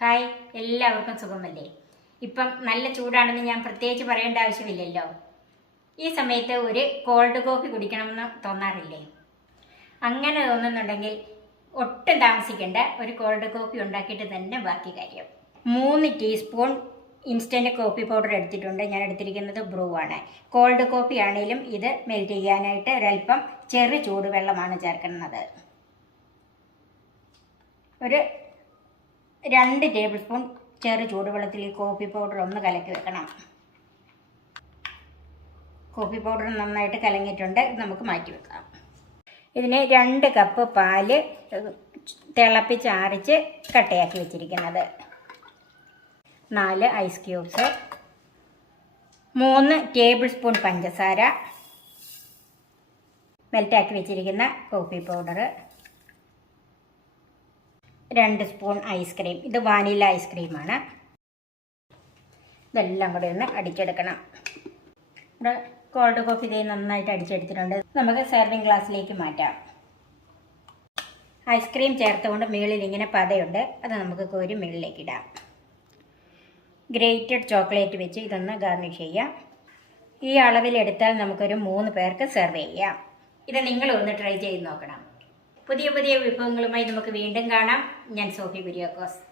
Hi എല്ലാവർക്കും സുഖമല്ലേ? ഇപ്പം നല്ല ചൂടാണെന്ന് ഞാൻ പ്രത്യേകിച്ച് പറയേണ്ട ആവശ്യമില്ലല്ലോ. ഈ സമയത്ത് ഒരു കോൾഡ് കോഫി കുടിക്കണമെന്ന് തോന്നാറില്ലേ? അങ്ങനെ തോന്നുന്നുണ്ടെങ്കിൽ ഒട്ടും താമസിക്കേണ്ട ഒരു കോൾഡ് കോഫി ഉണ്ടാക്കിയിട്ട് തന്നെ ബാക്കി കാര്യം. മൂന്ന് ടീസ്പൂൺ ഇൻസ്റ്റന്റ് കോഫി പൗഡർ എടുത്തിട്ടുണ്ട്. ഞാൻ എടുത്തിരിക്കുന്നത് ബ്രൂ ആണ്. കോൾഡ് കോഫി ആണെങ്കിലും ഇത് മെൽറ്റ് ചെയ്യാനായിട്ട് ഒരല്പം ചെറു ചൂടുവെള്ളമാണ് ചേർക്കുന്നത്. ഒരു രണ്ട് ടേബിൾ സ്പൂൺ ചെറു ചൂടുവെള്ളത്തിൽ ഈ കോഫി പൗഡർ ഒന്ന് കലക്കി വെക്കണം. കോഫി പൗഡർ നന്നായിട്ട് കലങ്ങിയിട്ടുണ്ട് നമുക്ക് മാറ്റി വെക്കാം. ഇതിന് രണ്ട് കപ്പ് പാൽ തിളപ്പിച്ച് ആറിച്ച് കട്ടയാക്കി വെച്ചിരിക്കുന്നത്. നാല് ഐസ് ക്യൂബ്സ് മൂന്ന് ടേബിൾ സ്പൂൺ പഞ്ചസാര മെൽറ്റാക്കി വെച്ചിരിക്കുന്ന കോഫി പൗഡർ രണ്ട് സ്പൂൺ ഐസ്ക്രീം ഇത് വാനില ഐസ്ക്രീമാണ് ഇതെല്ലാം കൂടി ഒന്ന് അടിച്ചെടുക്കണം. ഇവിടെ കോൾഡ് കോഫി ഇതേ നന്നായിട്ട് അടിച്ചെടുത്തിട്ടുണ്ട്. നമുക്ക് സെർവിങ് ഗ്ലാസ്സിലേക്ക് മാറ്റാം. ഐസ്ക്രീം ചേർത്തുകൊണ്ട് മുകളിൽ ഇങ്ങനെ പതയുണ്ട്. അത് നമുക്ക് കോരി മുകളിലേക്ക് ഇടാം. ഗ്രേറ്റഡ് ചോക്ലേറ്റ് വെച്ച് ഇതൊന്ന് ഗാർണിഷ് ചെയ്യാം. ഈ അളവിലെടുത്താൽ നമുക്കൊരു മൂന്ന് പേർക്ക് സെർവ് ചെയ്യാം. ഇത് നിങ്ങൾ ഒന്ന് ട്രൈ ചെയ്ത് നോക്കണം. പുതിയ പുതിയ വിഭവങ്ങളുമായി നമുക്ക് വീണ്ടും കാണാം. ഞാൻ സോഫി കുര്യാക്കോസ്.